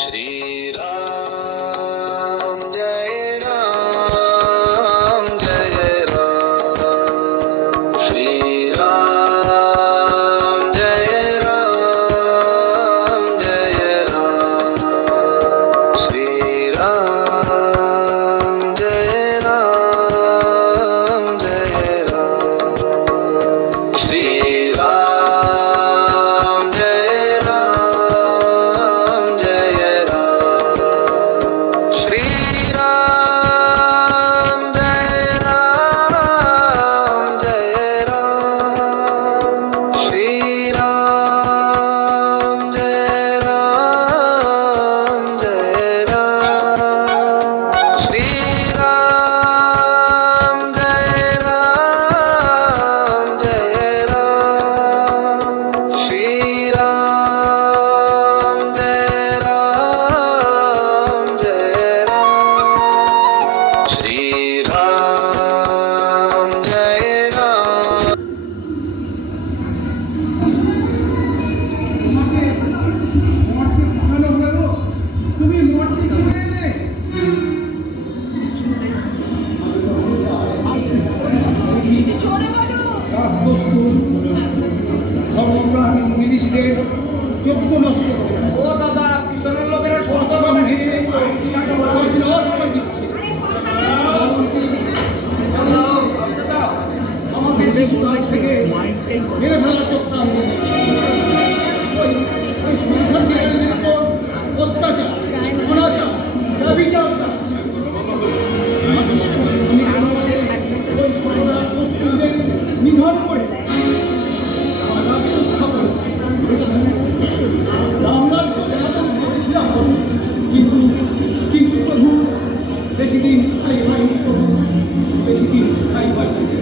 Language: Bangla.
श्री राम जय राम जय राम श्री राम जय राम जय राम श्री राम जय राम जय राम श्री राम जय राम जय राम श्री राम जय राम जय राम श्री राम जय राम जय राम श्री राम जय राम जय राम श्री राम जय राम जय राम श्री राम जय राम। তুমি মূর্তি কিনে এনে যোগ্য নষ্ট ও দাদা পিছনের লোকেরা সমস্ত ভাবে ঘিরে আমাদের থেকে মেরে ফেলার চেষ্টা হবে অত্যাচার অনাচার দাবিচার নিধন করে কিন্তু প্রভু বেশি দিন স্থায়ী হয়নি, বেশি দিন স্থায়ী হয়নি।